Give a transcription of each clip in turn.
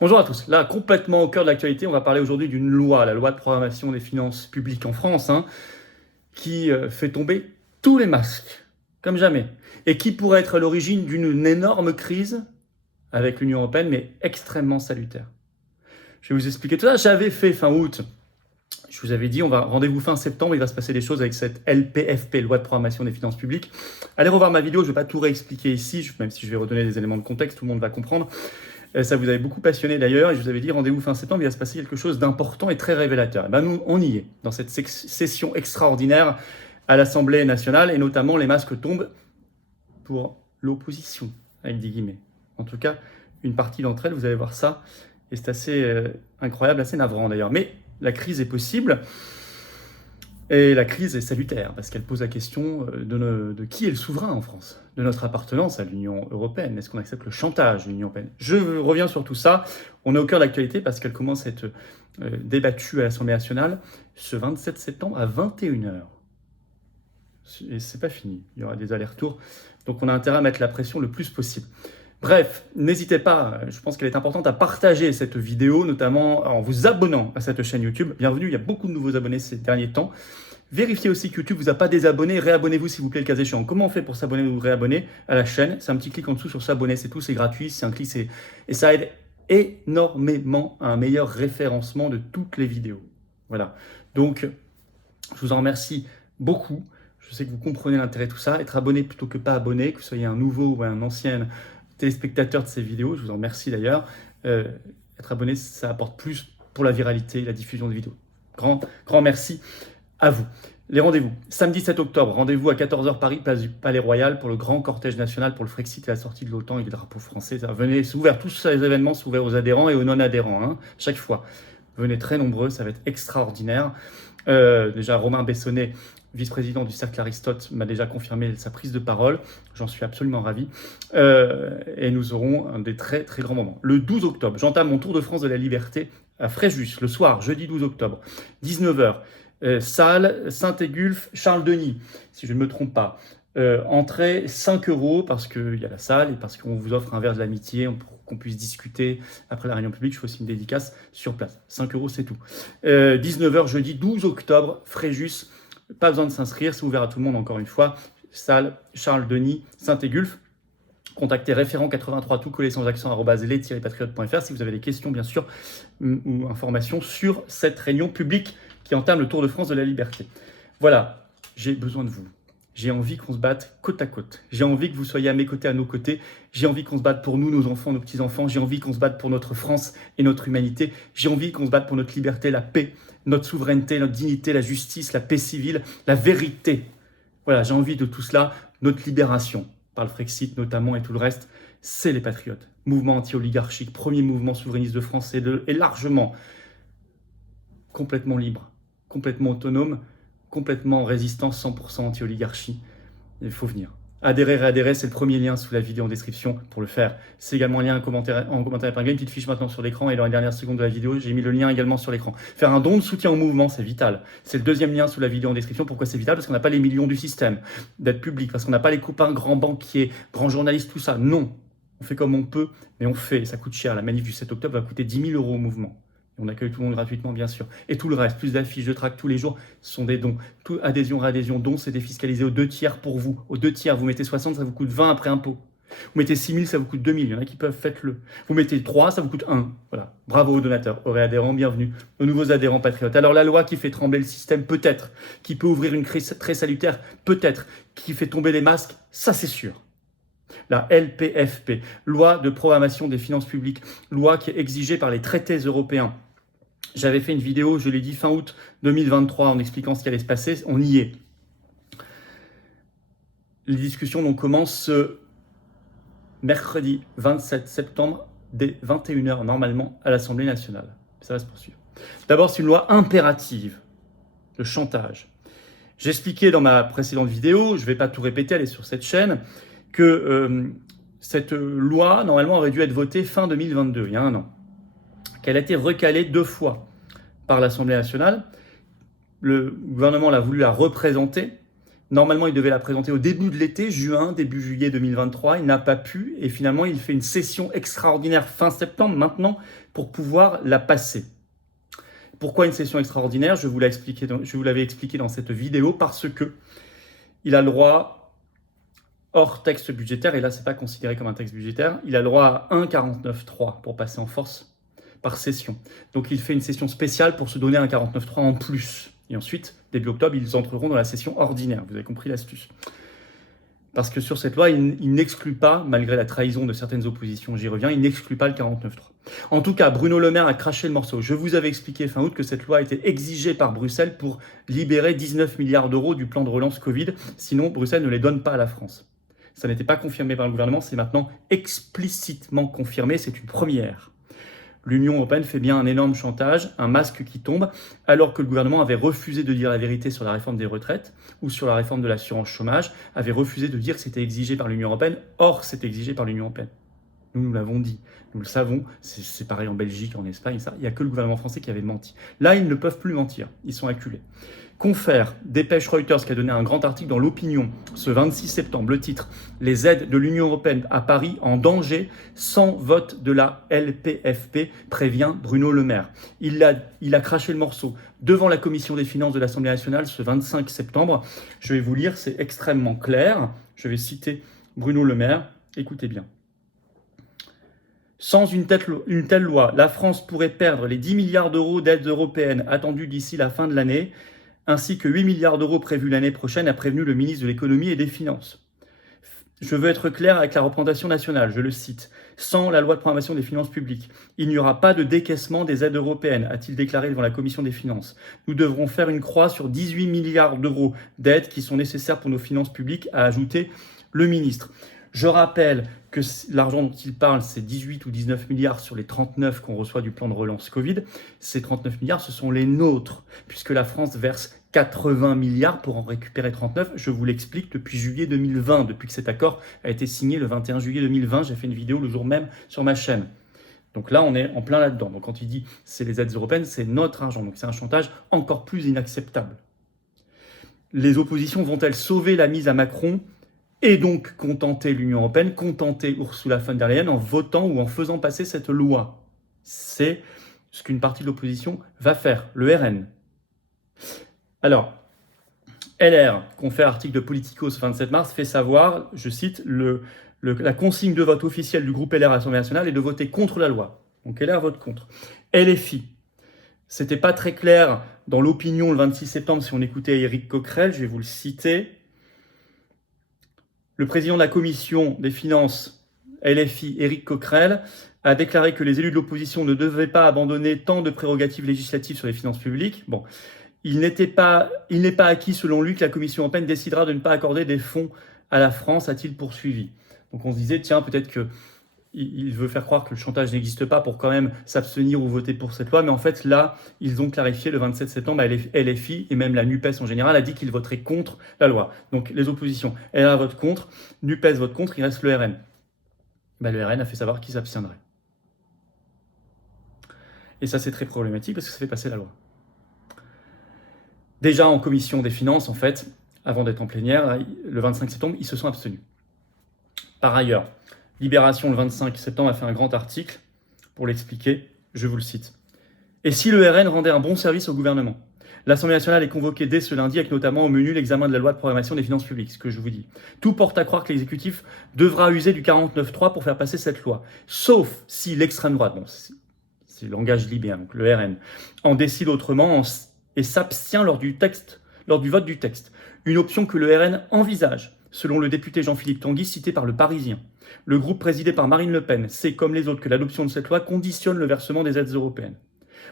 Bonjour à tous. Là, complètement au cœur de l'actualité, on va parler aujourd'hui d'une loi, la loi de programmation des finances publiques en France, qui fait tomber tous les masques, comme jamais, et qui pourrait être à l'origine d'une énorme crise avec l'Union européenne, mais extrêmement salutaire. Je vais vous expliquer tout ça. J'avais fait fin août, je vous avais dit, rendez-vous fin septembre, il va se passer des choses avec cette LPFP, loi de programmation des finances publiques. Allez revoir ma vidéo, je ne vais pas tout réexpliquer ici, même si je vais redonner des éléments de contexte, tout le monde va comprendre. Ça vous avait beaucoup passionné d'ailleurs, et je vous avais dit rendez-vous fin septembre, il va se passer quelque chose d'important et très révélateur. Et ben nous, on y est, dans cette session extraordinaire à l'Assemblée nationale, et notamment les masques tombent pour l'opposition, avec des guillemets. En tout cas, une partie d'entre elles, vous allez voir ça, et c'est assez incroyable, assez navrant d'ailleurs. Mais la crise est possible, et la crise est salutaire, parce qu'elle pose la question de qui est le souverain en France, de notre appartenance à l'Union européenne. Est-ce qu'on accepte le chantage de l'Union européenne? Je reviens sur tout ça. On est au cœur de l'actualité parce qu'elle commence à être débattue à l'Assemblée nationale ce 27 septembre à 21h. Et c'est pas fini, il y aura des allers-retours. Donc on a intérêt à mettre la pression le plus possible. Bref, n'hésitez pas, je pense qu'elle est importante, à partager cette vidéo, notamment en vous abonnant à cette chaîne YouTube. Bienvenue, il y a beaucoup de nouveaux abonnés ces derniers temps. Vérifiez aussi que YouTube vous a pas désabonné, réabonnez-vous s'il vous plaît le cas échéant. Comment on fait pour s'abonner ou réabonner à la chaîne? C'est un petit clic en dessous sur s'abonner, c'est tout, c'est gratuit, c'est un clic, et ça aide énormément à un meilleur référencement de toutes les vidéos. Voilà, donc je vous en remercie beaucoup. Je sais que vous comprenez l'intérêt de tout ça. Être abonné plutôt que pas abonné, que vous soyez un nouveau ou un ancien téléspectateur de ces vidéos, je vous en remercie d'ailleurs. Être abonné, ça apporte plus pour la viralité, la diffusion de vidéos. Grand merci à vous. Les rendez-vous. Samedi 7 octobre, rendez-vous à 14h Paris, place du Palais Royal pour le grand cortège national pour le Frexit et la sortie de l'OTAN et du drapeau français. Venez, c'est ouvert, tous ces événements sont ouverts aux adhérents et aux non-adhérents, chaque fois. Venez très nombreux, ça va être extraordinaire. Déjà, Romain Bessonnet, vice-président du Cercle Aristote, m'a déjà confirmé sa prise de parole. J'en suis absolument ravi. Et nous aurons un des très, très grands moments. Le 12 octobre, j'entame mon Tour de France de la Liberté à Fréjus, le soir, jeudi 12 octobre, 19h. Salle, Saint-Égulphe, Charles-Denis, si je ne me trompe pas. Entrée 5 € parce qu'il y a la salle et parce qu'on vous offre un verre de l'amitié pour qu'on puisse discuter après la réunion publique. Je fais aussi une dédicace sur place. 5 €, c'est tout. 19h jeudi 12 octobre, Fréjus. Pas besoin de s'inscrire, c'est ouvert à tout le monde encore une fois. Salle Charles-Denis, Saint-Égulphe. Contactez référent 83 tout collé sans accent @les-patriotes.fr si vous avez des questions bien sûr ou informations sur cette réunion publique qui entame le Tour de France de la Liberté. Voilà, j'ai besoin de vous. J'ai envie qu'on se batte côte à côte. J'ai envie que vous soyez à mes côtés, à nos côtés. J'ai envie qu'on se batte pour nous, nos enfants, nos petits-enfants. J'ai envie qu'on se batte pour notre France et notre humanité. J'ai envie qu'on se batte pour notre liberté, la paix, notre souveraineté, notre dignité, la justice, la paix civile, la vérité. Voilà, j'ai envie de tout cela, notre libération, par le Frexit notamment et tout le reste. C'est les Patriotes. Mouvement anti-oligarchique, premier mouvement souverainiste de France et largement complètement libre, complètement autonome, complètement en résistance 100% anti-oligarchie. Il faut venir. Adhérer, réadhérer, c'est le premier lien sous la vidéo en description pour le faire. C'est également un lien en commentaire épinglé, une petite fiche maintenant sur l'écran et dans les dernières secondes de la vidéo, j'ai mis le lien également sur l'écran. Faire un don de soutien au mouvement, c'est vital. C'est le deuxième lien sous la vidéo en description. Pourquoi c'est vital? Parce qu'on n'a pas les millions du système d'être public, parce qu'on n'a pas les copains grands banquiers, grands journalistes, tout ça. Non, on fait comme on peut, mais on fait. Ça coûte cher. La manif du 7 octobre va coûter 10 000 € au mouvement. On accueille tout le monde gratuitement, bien sûr. Et tout le reste, plus d'affiches, de tracts tous les jours, ce sont des dons. Tout, adhésion, réadhésion, dons, c'est défiscalisé aux 2 tiers pour vous. Aux 2 tiers, vous mettez 60, ça vous coûte 20 après impôt. Vous mettez 6 000, ça vous coûte 2 000. Il y en a qui peuvent, faites-le. Vous mettez 3, ça vous coûte 1. Voilà. Bravo aux donateurs, aux réadhérents, bienvenue. Aux nouveaux adhérents patriotes. Alors la loi qui fait trembler le système, peut-être. Qui peut ouvrir une crise très salutaire, peut-être. Qui fait tomber les masques, ça c'est sûr. La LPFP, loi de programmation des finances publiques, loi qui est exigée par les traités européens. J'avais fait une vidéo, je l'ai dit, fin août 2023 en expliquant ce qui allait se passer. On y est. Les discussions donc commencent ce mercredi 27 septembre dès 21h normalement à l'Assemblée nationale. Ça va se poursuivre. D'abord, c'est une loi impérative de chantage. J'expliquais dans ma précédente vidéo, je ne vais pas tout répéter, elle est sur cette chaîne, que cette loi, normalement, aurait dû être votée fin 2022, il y a un an. Qu'elle a été recalée 2 fois par l'Assemblée nationale. Le gouvernement l'a voulu la représenter Normalement, il devait la présenter au début de l'été, juin, début juillet 2023. Il n'a pas pu et finalement, il fait une session extraordinaire fin septembre maintenant pour pouvoir la passer. Pourquoi une session extraordinaire? Je vous l'avais expliqué dans cette vidéo parce que il a le droit, hors texte budgétaire, et là, ce n'est pas considéré comme un texte budgétaire, il a le droit à 1,49.3 pour passer en force par session. Donc, il fait une session spéciale pour se donner un 49.3 en plus. Et ensuite, début octobre, ils entreront dans la session ordinaire. Vous avez compris l'astuce. Parce que sur cette loi, il n'exclut pas, malgré la trahison de certaines oppositions, j'y reviens, il n'exclut pas le 49.3. En tout cas, Bruno Le Maire a craché le morceau. Je vous avais expliqué fin août que cette loi a été exigée par Bruxelles pour libérer 19 milliards d'euros du plan de relance Covid. Sinon, Bruxelles ne les donne pas à la France. Ça n'était pas confirmé par le gouvernement, c'est maintenant explicitement confirmé, c'est une première. L'Union européenne fait bien un énorme chantage, un masque qui tombe, alors que le gouvernement avait refusé de dire la vérité sur la réforme des retraites ou sur la réforme de l'assurance chômage, avait refusé de dire que c'était exigé par l'Union européenne. Or, c'est exigé par l'Union européenne. Nous l'avons dit, nous le savons, c'est pareil en Belgique, en Espagne, ça. Il n'y a que le gouvernement français qui avait menti. Là, ils ne peuvent plus mentir, ils sont acculés. Confère, dépêche Reuters qui a donné un grand article dans l'Opinion ce 26 septembre, le titre « Les aides de l'Union européenne à Paris en danger sans vote de la LPFP », prévient Bruno Le Maire. Il a craché le morceau devant la commission des finances de l'Assemblée nationale ce 25 septembre. Je vais vous lire, c'est extrêmement clair. Je vais citer Bruno Le Maire. Écoutez bien. Sans une telle loi, la France pourrait perdre les 10 milliards d'euros d'aides européennes attendues d'ici la fin de l'année, ainsi que 8 milliards d'euros prévus l'année prochaine, a prévenu le ministre de l'économie et des finances. Je veux être clair avec la représentation nationale, je le cite. Sans la loi de programmation des finances publiques, il n'y aura pas de décaissement des aides européennes, a-t-il déclaré devant la commission des finances. Nous devrons faire une croix sur 18 milliards d'euros d'aides qui sont nécessaires pour nos finances publiques, a ajouté le ministre. Je rappelle que l'argent dont il parle, c'est 18 ou 19 milliards sur les 39 qu'on reçoit du plan de relance Covid. Ces 39 milliards, ce sont les nôtres, puisque la France verse 80 milliards pour en récupérer 39. Je vous l'explique depuis juillet 2020, depuis que cet accord a été signé le 21 juillet 2020. J'ai fait une vidéo le jour même sur ma chaîne. Donc là, on est en plein là-dedans. Donc quand il dit c'est les aides européennes, c'est notre argent. Donc c'est un chantage encore plus inacceptable. Les oppositions vont-elles sauver la mise à Macron et donc contenter l'Union européenne, contenter Ursula von der Leyen en votant ou en faisant passer cette loi? C'est ce qu'une partie de l'opposition va faire, le RN. Alors, LR, confère article de Politico ce 27 mars, fait savoir, je cite, la consigne de vote officielle du groupe LR à l'Assemblée nationale est de voter contre la loi. Donc LR vote contre. LFI, c'était pas très clair dans l'opinion le 26 septembre si on écoutait Éric Coquerel, je vais vous le citer. Le président de la commission des finances LFI, Éric Coquerel, a déclaré que les élus de l'opposition ne devaient pas abandonner tant de prérogatives législatives sur les finances publiques. Bon, il n'est pas acquis selon lui que la Commission européenne décidera de ne pas accorder des fonds à la France, a-t-il poursuivi. Donc on se disait, tiens, peut-être qu'il veut faire croire que le chantage n'existe pas pour quand même s'abstenir ou voter pour cette loi. Mais en fait, là, ils ont clarifié le 27 septembre, LFI et même la NUPES en général a dit qu'ils voteraient contre la loi. Donc les oppositions, LR vote contre, NUPES vote contre, il reste le RN. Ben, le RN a fait savoir qu'il s'abstiendrait. Et ça, c'est très problématique parce que ça fait passer la loi. Déjà en commission des finances, en fait, avant d'être en plénière, là, le 25 septembre, ils se sont abstenus. Par ailleurs, Libération, le 25 septembre, a fait un grand article pour l'expliquer. Je vous le cite. « Et si le RN rendait un bon service au gouvernement ? L'Assemblée nationale est convoquée dès ce lundi avec notamment au menu l'examen de la loi de programmation des finances publiques, ce que je vous dis. Tout porte à croire que l'exécutif devra user du 49.3 pour faire passer cette loi, sauf si l'extrême droite, bon, c'est le langage libyen, donc le RN, en décide autrement et s'abstient lors du vote du texte. Une option que le RN envisage, selon le député Jean-Philippe Tanguy cité par Le Parisien. Le groupe présidé par Marine Le Pen sait, comme les autres, que l'adoption de cette loi conditionne le versement des aides européennes.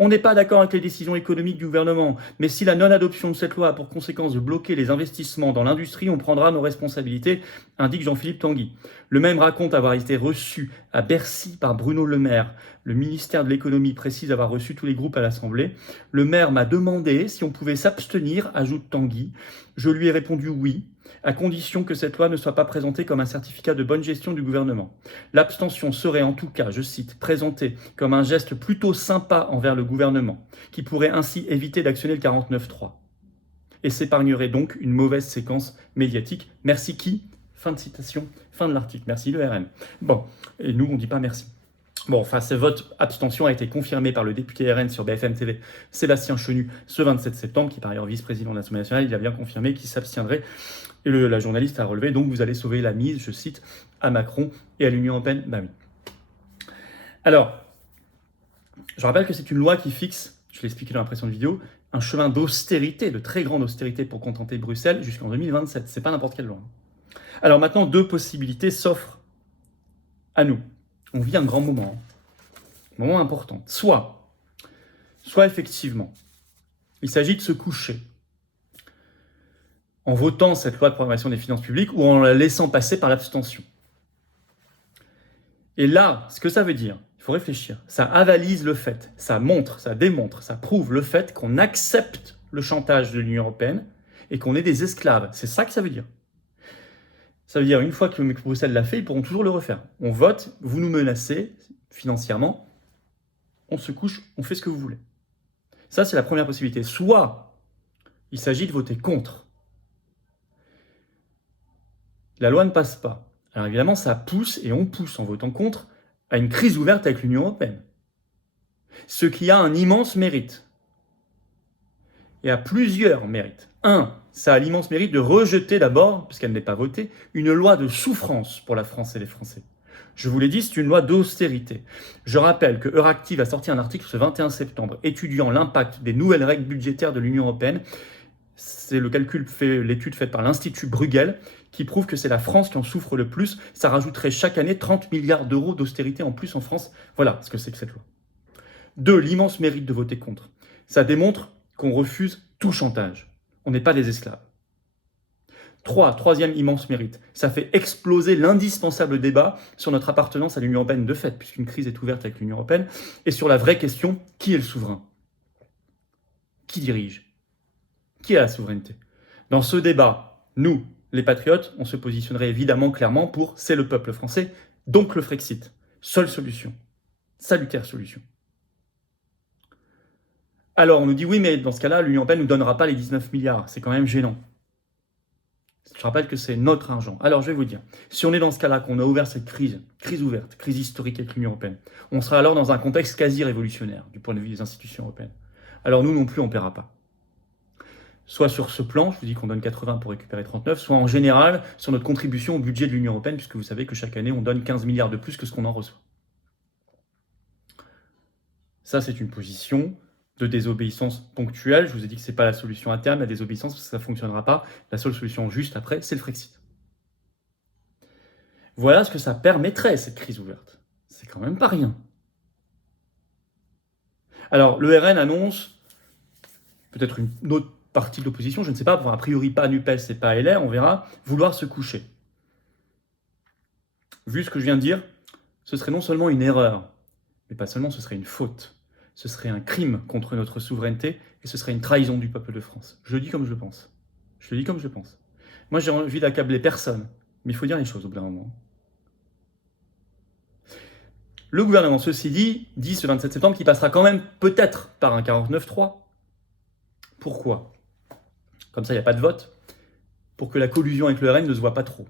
On n'est pas d'accord avec les décisions économiques du gouvernement, mais si la non-adoption de cette loi a pour conséquence de bloquer les investissements dans l'industrie, on prendra nos responsabilités, indique Jean-Philippe Tanguy. Le même raconte avoir été reçu à Bercy par Bruno Le Maire. Le ministère de l'économie précise avoir reçu tous les groupes à l'Assemblée. Le maire m'a demandé si on pouvait s'abstenir, ajoute Tanguy. Je lui ai répondu oui, à condition que cette loi ne soit pas présentée comme un certificat de bonne gestion du gouvernement. L'abstention serait en tout cas, je cite, présentée comme un geste plutôt sympa envers le gouvernement, qui pourrait ainsi éviter d'actionner le 49.3. et s'épargnerait donc une mauvaise séquence médiatique. Merci qui? Fin de citation, fin de l'article. Merci le RN. Bon, et nous, on ne dit pas merci. Bon, enfin, ce vote abstention a été confirmé par le député RN sur BFM TV, Sébastien Chenu, ce 27 septembre, qui est par ailleurs vice-président de l'Assemblée nationale. Il a bien confirmé qu'il s'abstiendrait. Et la journaliste a relevé, donc vous allez sauver la mise, je cite, à Macron et à l'Union européenne. Ben oui. Alors, je rappelle que c'est une loi qui fixe, je l'ai expliqué dans la précédente vidéo, un chemin d'austérité, de très grande austérité pour contenter Bruxelles jusqu'en 2027. C'est pas n'importe quelle loi. Alors maintenant, deux possibilités s'offrent à nous. On vit un grand moment, un moment important. Soit effectivement, il s'agit de se coucher en votant cette loi de programmation des finances publiques ou en la laissant passer par l'abstention. Et là, ce que ça veut dire, il faut réfléchir, ça avalise le fait, ça montre, ça démontre, ça prouve le fait qu'on accepte le chantage de l'Union européenne et qu'on est des esclaves. C'est ça que ça veut dire. Ça veut dire, une fois que Bruxelles l'a fait, ils pourront toujours le refaire. On vote, vous nous menacez financièrement, on se couche, on fait ce que vous voulez. Ça, c'est la première possibilité. Soit, il s'agit de voter contre. La loi ne passe pas. Alors évidemment, ça pousse, et on pousse en votant contre, à une crise ouverte avec l'Union européenne. Ce qui a un immense mérite. Et a plusieurs mérites. Un, ça a l'immense mérite de rejeter d'abord, puisqu'elle n'est pas votée, une loi de souffrance pour la France et les Français. Je vous l'ai dit, c'est une loi d'austérité. Je rappelle que Euractiv a sorti un article ce 21 septembre étudiant l'impact des nouvelles règles budgétaires de l'Union européenne. C'est le calcul l'étude faite par l'Institut Bruegel, qui prouve que c'est la France qui en souffre le plus. Ça rajouterait chaque année 30 milliards d'euros d'austérité en plus en France. Voilà ce que c'est que cette loi. Deux, l'immense mérite de voter contre. Ça démontre qu'on refuse tout chantage. On n'est pas des esclaves. Troisième immense mérite, ça fait exploser l'indispensable débat sur notre appartenance à l'Union européenne de fait, puisqu'une crise est ouverte avec l'Union européenne, et sur la vraie question, qui est le souverain? Qui dirige? Qui a la souveraineté? Dans ce débat, nous, les patriotes, on se positionnerait évidemment clairement pour c'est le peuple français, donc le Frexit. Seule solution. Salutaire solution. Alors on nous dit oui, mais dans ce cas-là, l'Union européenne ne nous donnera pas les 19 milliards. C'est quand même gênant. Je rappelle que c'est notre argent. Alors je vais vous dire, si on est dans ce cas-là, qu'on a ouvert cette crise ouverte, crise historique avec l'Union européenne, on sera alors dans un contexte quasi révolutionnaire du point de vue des institutions européennes. Alors nous non plus, on ne paiera pas. Soit sur ce plan, je vous dis qu'on donne 80 pour récupérer 39, soit en général sur notre contribution au budget de l'Union européenne, puisque vous savez que chaque année, on donne 15 milliards de plus que ce qu'on en reçoit. Ça, c'est une position de désobéissance ponctuelle. Je vous ai dit que ce n'est pas la solution à terme, la désobéissance, parce que ça ne fonctionnera pas. La seule solution juste après, c'est le Frexit. Voilà ce que ça permettrait, cette crise ouverte. C'est quand même pas rien. Alors, le RN annonce peut-être une autre partie de l'opposition, je ne sais pas, a priori pas NUPES et pas LR, on verra, vouloir se coucher. Vu ce que je viens de dire, ce serait non seulement une erreur, mais pas seulement, ce serait une faute. Ce serait un crime contre notre souveraineté et ce serait une trahison du peuple de France. Je le dis comme je le pense. Je le dis comme je le pense. Moi, j'ai envie d'accabler personne, mais il faut dire les choses au bout d'un moment. Le gouvernement, ceci dit ce 27 septembre qu'il passera quand même peut-être par un 49-3. Pourquoi? Comme ça, il n'y a pas de vote, pour que la collusion avec le RN ne se voit pas trop.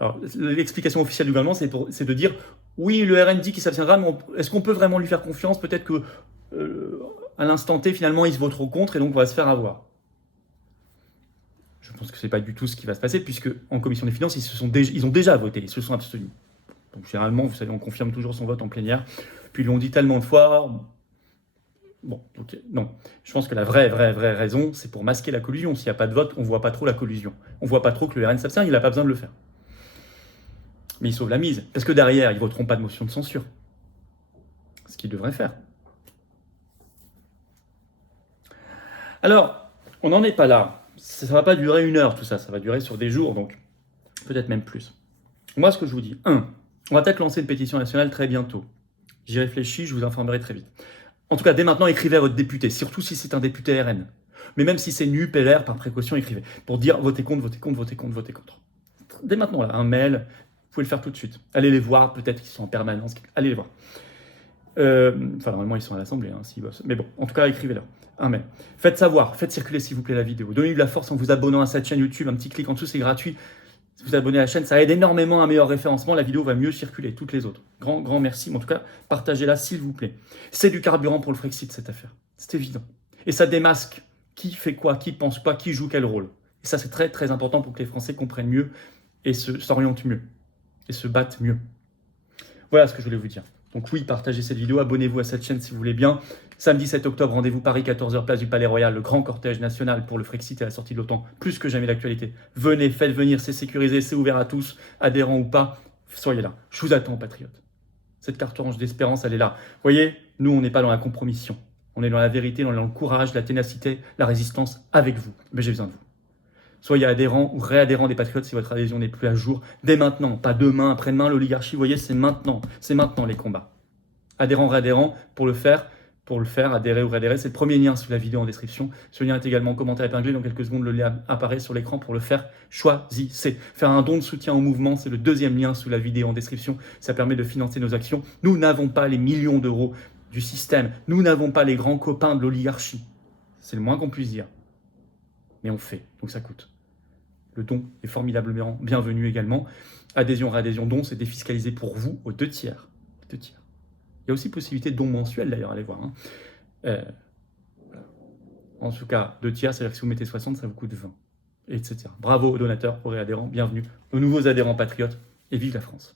Alors, l'explication officielle du gouvernement, c'est de dire oui, le RN dit qu'il s'abstiendra, mais est-ce qu'on peut vraiment lui faire confiance? Peut-être que à l'instant T, finalement, ils se voteront contre et donc on va se faire avoir. Je pense que ce n'est pas du tout ce qui va se passer, puisque en commission des finances, ils ont déjà voté, ils se sont abstenus. Donc généralement, vous savez, on confirme toujours son vote en plénière. Puis ils l'ont dit tellement de fois. Bon, ok, non. Je pense que la vraie raison, c'est pour masquer la collusion. S'il n'y a pas de vote, on ne voit pas trop la collusion. On ne voit pas trop que le RN s'abstient, il n'a pas besoin de le faire. Mais il sauve la mise. Parce que derrière, ils ne voteront pas de motion de censure. Ce qu'ils devraient faire. Alors, on n'en est pas là. Ça ne va pas durer 1 heure, tout ça. Ça va durer sur des jours, donc peut-être même plus. Moi, ce que je vous dis, on va peut-être lancer une pétition nationale très bientôt. J'y réfléchis, je vous informerai très vite. En tout cas, dès maintenant, écrivez à votre député, surtout si c'est un député RN. Mais même si c'est NUP, LR, par précaution, écrivez. Pour dire votez contre, votez contre, votez contre, votez contre. Dès maintenant, là, un mail, vous pouvez le faire tout de suite. Allez les voir, peut-être qu'ils sont en permanence. Allez les voir. Enfin, normalement, ils sont à l'Assemblée, hein, s'ils bossent. Mais bon, en tout cas, écrivez-leur. Amen. Faites savoir, faites circuler, s'il vous plaît, la vidéo. Donnez-lui de la force en vous abonnant à cette chaîne YouTube. Un petit clic en dessous, c'est gratuit. Si vous abonnez à la chaîne, ça aide énormément à un meilleur référencement. La vidéo va mieux circuler, toutes les autres. Grand merci, mais en tout cas, partagez-la, s'il vous plaît. C'est du carburant pour le Frexit, cette affaire. C'est évident. Et ça démasque qui fait quoi, qui pense quoi, qui joue quel rôle. Et ça, c'est très important pour que les Français comprennent mieux et s'orientent mieux et se battent mieux. Voilà ce que je voulais vous dire. Donc oui, partagez cette vidéo, abonnez-vous à cette chaîne si vous voulez bien. Samedi 7 octobre, rendez-vous Paris, 14h, place du Palais Royal, le grand cortège national pour le Frexit et la sortie de l'OTAN, plus que jamais d'actualité. Venez, faites venir, c'est sécurisé, c'est ouvert à tous, adhérents ou pas, soyez là. Je vous attends, patriotes. Cette carte orange d'espérance, elle est là. Vous voyez, nous, on n'est pas dans la compromission. On est dans la vérité, on est dans le courage, la ténacité, la résistance avec vous. Mais j'ai besoin de vous. Soyez adhérents ou réadhérents des Patriotes si votre adhésion n'est plus à jour. Dès maintenant, pas demain, après-demain, l'oligarchie, vous voyez, c'est maintenant. C'est maintenant les combats. Adhérents, réadhérents, pour le faire, adhérer ou réadhérer, c'est le premier lien sous la vidéo en description. Ce lien est également en commentaire épinglé. Dans quelques secondes, le lien apparaît sur l'écran pour le faire. Choisissez. Faire un don de soutien au mouvement, c'est le deuxième lien sous la vidéo en description. Ça permet de financer nos actions. Nous n'avons pas les millions d'euros du système. Nous n'avons pas les grands copains de l'oligarchie. C'est le moins qu'on puisse dire. Mais on fait, donc ça coûte. Le don est formidablement bienvenu également. Adhésion, réadhésion, don, c'est défiscalisé pour vous aux 2 tiers. 2 tiers. Il y a aussi possibilité de don mensuel d'ailleurs, allez voir. Hein. Voilà. En tout cas, 2 tiers, c'est-à-dire que si vous mettez 60, ça vous coûte 20, etc. Bravo aux donateurs, aux réadhérents, bienvenue, aux nouveaux adhérents patriotes, et vive la France.